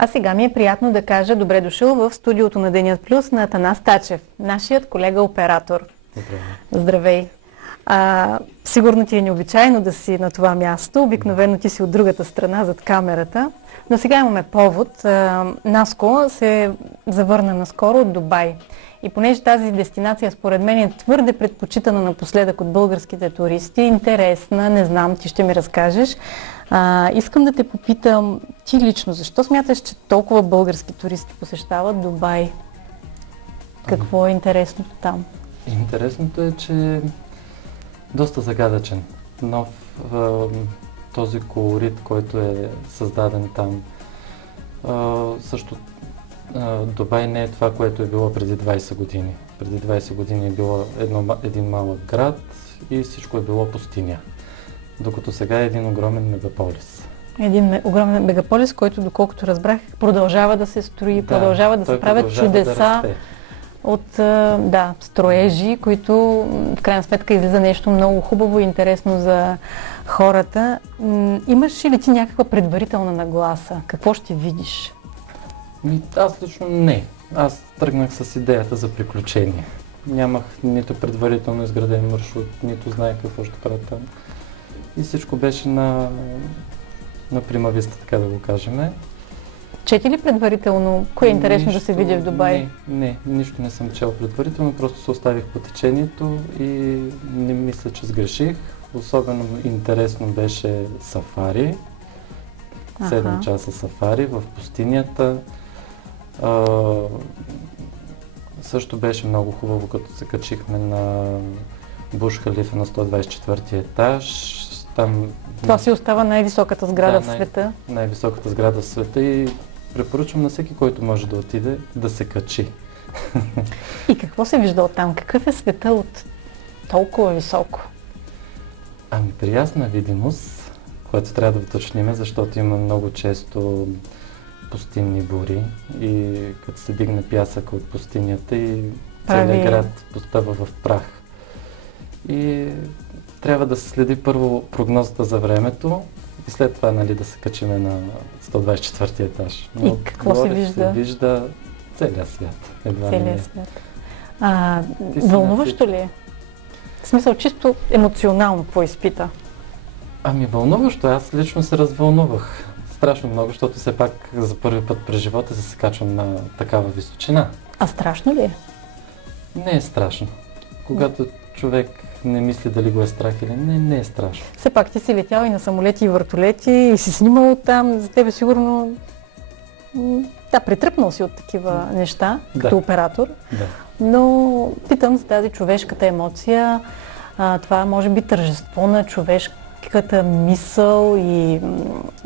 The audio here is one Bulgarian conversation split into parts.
А сега ми е приятно да кажа добре дошъл в студиото на Денят Плюс на Атанас Тачев, нашият колега-оператор. Здравей! Сигурно ти е необичайно да си на това място, обикновено ти си от другата страна, зад камерата, но сега имаме повод. Наско се завърна наскоро от Дубай. И понеже тази дестинация според мен е твърде предпочитана напоследък от българските туристи, интересна, не знам, ти ще ми разкажеш. Искам да те попитам, ти лично, защо смяташ, че толкова български туристи посещават Дубай? Какво е интересното там? Интересното е, че е доста загадъчен. Нов този колорит, който е създаден там. Също Дубай не е това, което е било преди 20 години. Преди 20 години е било един малък град и всичко е било пустиня. Докато сега е един огромен мегаполис. Един огромен мегаполис, който, доколкото разбрах, продължава да се строи, продължава да се правят чудеса от строежи, които в крайна сметка излиза нещо много хубаво и интересно за хората. Имаш ли ти някаква предварителна нагласа? Какво ще видиш? Аз лично не. Аз тръгнах с идеята за приключение. Нямах нито предварително изграден маршрут, нито знаех какво ще правя там. И всичко беше на примависта, така да го кажем. Чети ли предварително? Кое е интересно да се види в Дубай? Не, нищо не съм чел предварително, просто се оставих по течението и не мисля, че сгреших. Особено интересно беше сафари. 7 часа сафари в пустинята. Също беше много хубаво, като се качихме на Бурдж Халифа на 124 етаж. Това си остава най-високата сграда в света. Най-високата сграда в света и препоръчвам на всеки, който може да отиде, да се качи. И какво се вижда оттам? Какъв е света от толкова високо? При ясна видимост, което трябва да уточним, защото има много често пустинни бури и като се дигне пясък от пустинята и целият град потъва в прах. И трябва да се следи първо прогнозата за времето и след това да се качиме на 124 етаж. Но и какво се вижда? Се вижда целият свят. Целият свят. Вълнуващо ли е? В смисъл, чисто емоционално, какво изпита? Вълнуващо. Аз лично се развълнувах. Страшно много, защото все пак за първи път през живота се качвам на такава височина. А страшно ли е? Не е страшно. Когато човек не мисли дали го е страх или не е страшно. Все пак ти си летял и на самолети и вертолети и си снимал там. За тебе сигурно претръпнал си от такива неща, като оператор. Да. Но питам за тази човешката емоция, това може би тържество на човешката мисъл и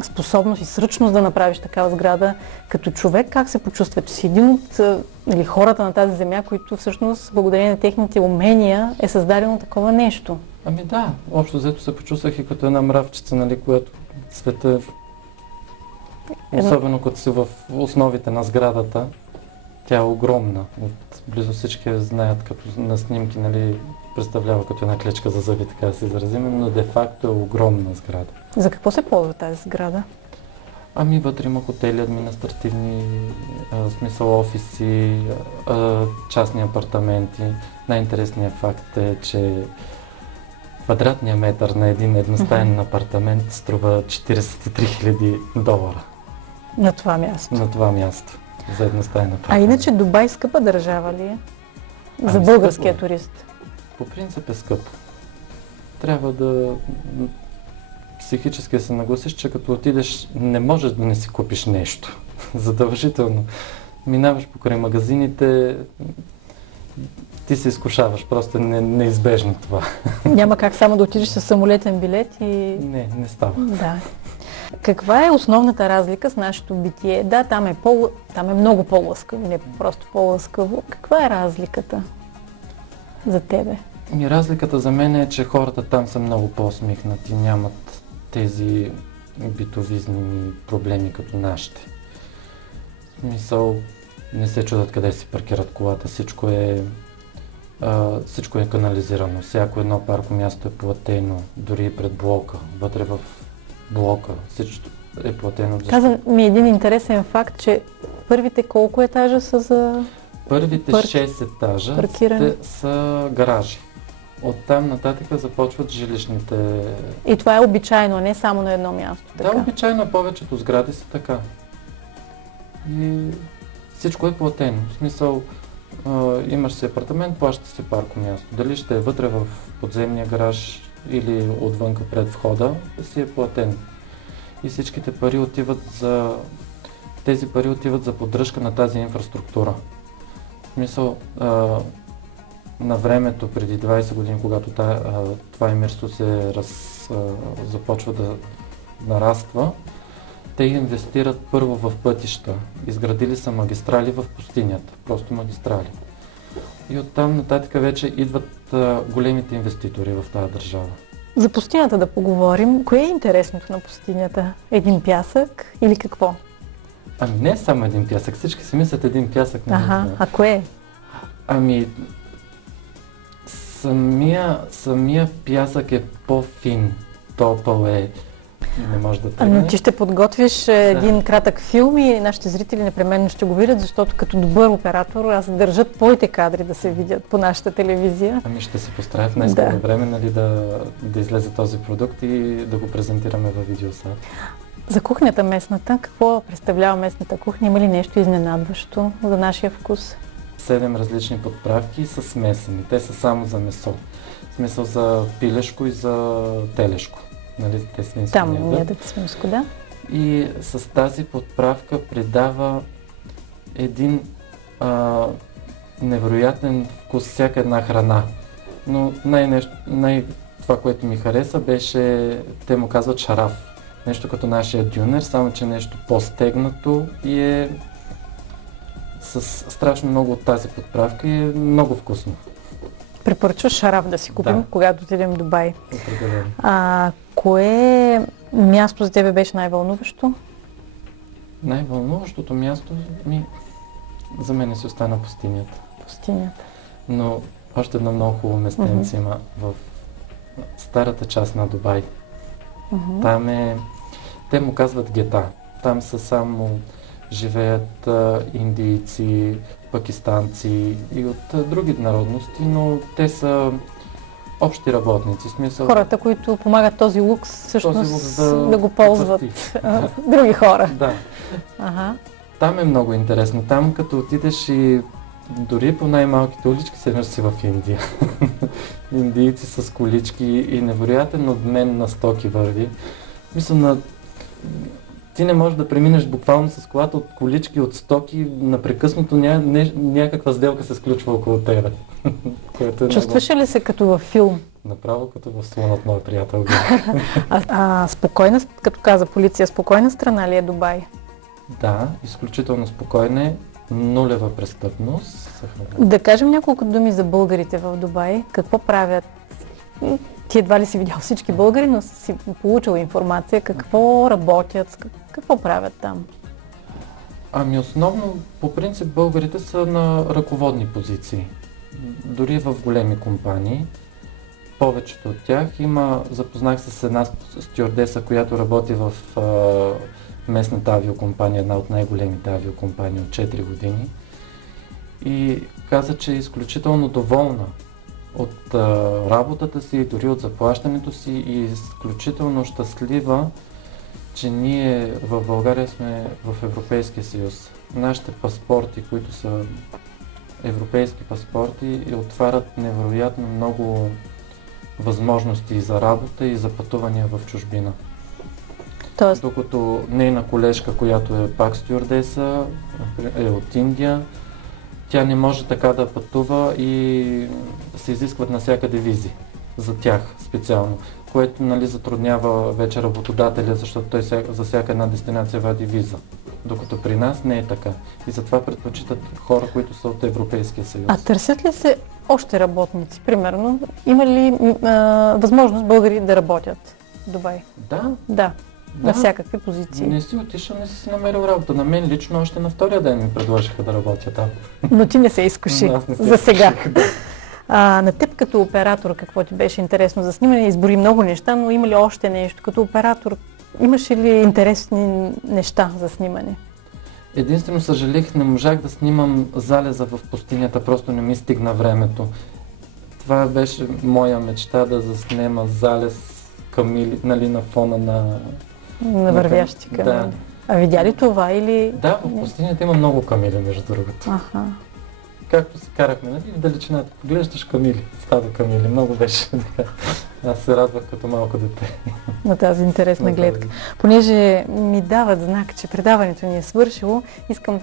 способност и сръчност да направиш такава сграда. Като човек, как се почувства? Че си един от хората на тази земя, които всъщност, благодарение на техните умения, е създадено такова нещо? Общо взето се почувствах и като една мравчица, която света, особено като си в основите на сградата, тя е огромна. Близо всички знаят, като на снимки, представлява като една клечка за зъби, така да се изразим, но де-факто е огромна сграда. За какво се ползва тази сграда? Вътре има хотели, административни, смисъл офиси, частни апартаменти. Най-интересният факт е, че квадратният метър на един едностаен апартамент струва $43 000. На това място? На това място. За едностаен апартамент. А иначе Дубай скъпа държава ли е? За българския турист? По принцип е скъпо. Трябва да психически се нагласиш, че като отидеш не можеш да не си купиш нещо. Задължително. Минаваш покрай магазините, ти се изкушаваш, просто е неизбежно това. Няма как само да отидеш със самолетен билет и... Не става. Да. Каква е основната разлика с нашето битие? Да, там е много по-лъскаво, не просто по-лъскаво. Каква е разликата за тебе? Разликата за мен е, че хората там са много по-усмихнати, нямат тези битовизни проблеми като нашите. В смисъл, не се чудят къде си паркират колата, всичко е канализирано, всяко едно парко място е платено, дори и пред блока, вътре в блока, е платено. Каза ми един интересен факт, че първите колко етажа са за Първите 6 етажа са гаражи. Оттам нататък започват жилищните... И това е обичайно, не само на едно място. Така? Да, обичайно повечето сгради са така. И всичко е платено. В смисъл, имаш си апартамент, плащаш си паркомясто. Дали ще е вътре в подземния гараж или отвънка пред входа, си е платен. И всичките пари отиват за... Тези пари отиват за поддръжка на тази инфраструктура. В смисъл, на времето, преди 20 години, когато това имирство започва да нараства, те инвестират първо в пътища. Изградили са магистрали в пустинята, просто магистрали. И оттам нататък вече идват големите инвеститори в тази държава. За пустинята да поговорим. Кое е интересното на пустинята? Един пясък или какво? Ами не е само един пясък, всички си мислят един пясък. А кое е? Ами, самия пясък е по-фин, топъл е, не може да тръгне. Но ти ще подготвиш един кратък филм и нашите зрители непременно ще го видят, защото като добър оператор аз държат твоите кадри да се видят по нашата телевизия. Ами ще се постарая в най-скоро време, нали, да излезе този продукт и да го презентираме във видеосат. За кухнята местната, какво представлява местната кухня? Има ли нещо изненадващо за нашия вкус? 7 различни подправки са смесени. Те са само за месо. В смисъл за пилешко и за телешко. Нали, те свинско там ядат свинско, да. И с тази подправка придава един невероятен вкус всяка една храна. Но това, което ми хареса, беше, те му казват шараф. Нещо като нашия дюнер, само че нещо по-стегнато и е с страшно много от тази подправка и е много вкусно. Препоръчваш шараф да си купим, когато отидем в Дубай. Определено. Кое място за тебе беше най-вълнуващо? Най-вълнуващото място за мен си остана пустинята. Пустинята. Но още едно много хубаво местенце има в старата част на Дубай. Там те му казват гета. Там са само живеят индийци, пакистанци и от други народности, но те са общи работници. Смисъл... Хората, които помагат този лукс, всъщност да го ползват други хора. Да. Там е много интересно. Там като отидеш и дори по най-малките улички седнеш си в Индия. Индийци с колички и невероятен обмен на стоки върви. Мисля, ти не можеш да преминеш буквално с колата от колички, от стоки, напрекъснато някаква сделка се сключва около тебе. Чувстваш ли се като във филм? Направо като в Слон от моя приятел. Спокойна, като каза полиция, спокойна страна ли е Дубай? Да, изключително спокойна е, нулева престъпност. Да кажем няколко думи за българите в Дубай. Какво правят? Ти едва ли си видял всички българи, но си получил информация. Какво работят? Какво правят там? Ами основно, по принцип, българите са на ръководни позиции. Дори в големи компании. Повечето от тях запознах се с една стюардеса, която работи в местната авиокомпания, една от най-големите авиокомпании от 4 години. И каза, че е изключително доволна от работата си, дори от заплащането си и изключително щастлива, че ние в България сме в Европейския съюз. Нашите паспорти, които са европейски паспорти, отварят невероятно много възможности за работа и за пътувания в чужбина. Докато нейна колежка, която е пак стюардеса, е от Индия, тя не може така да пътува и се изискват навсякъде визи за тях специално, което затруднява вече работодателя, защото той за всяка една дестинация вади виза. Докато при нас не е така. И затова предпочитат хора, които са от Европейския съюз. А търсят ли се още работници, примерно? Има ли възможност българи да работят в Дубай? Да. На всякакви позиции. Не си отишъл, не си намерил работа. На мен лично още на втория ден ми предложиха да работя там. Но ти не се изкуши за сега. На теб като оператор, какво ти беше интересно за снимане? Избори много неща, но има ли още нещо? Като оператор, Имаш ли интересни неща за снимане? Единствено съжалих, не можах да снимам залеза в пустинята, просто не ми стигна времето. Това беше моя мечта, да заснема залез камили, нали, на фона на вървящи камили. Да. А видя ли това или... Да, в пустинята има много камили, между другото. Аха. Както се карахме, нали, в далечината, поглеждаш камили, става камили, много беше така. Аз се радвах като малко дете. На тази интересна гледка. Понеже ми дават знак, че предаването ни е свършило, искам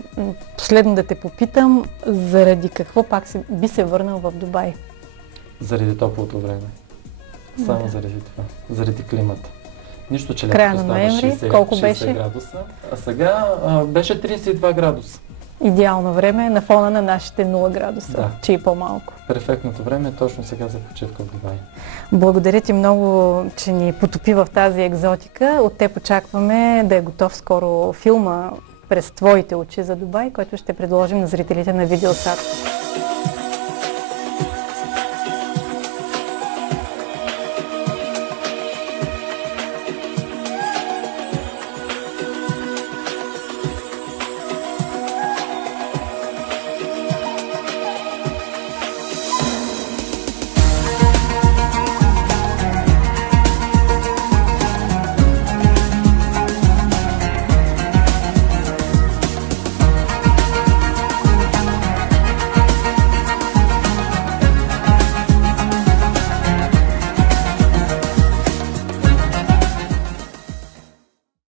последно да те попитам, заради какво пак би се върнал в Дубай? Заради топлото време. Само заради това. Заради климата. Нищо, че края лятото на става ноември, 60, колко 60 беше? градуса, а сега беше 32 градуса. Идеално време на фона на нашите 0 градуса, Да. че и по-малко. Перфектното време е точно сега за почивка в Дубай. Благодаря ти много, че ни потопи в тази екзотика. От теб очакваме да е готов скоро филма през твоите очи за Дубай, който ще предложим на зрителите на Видеосат.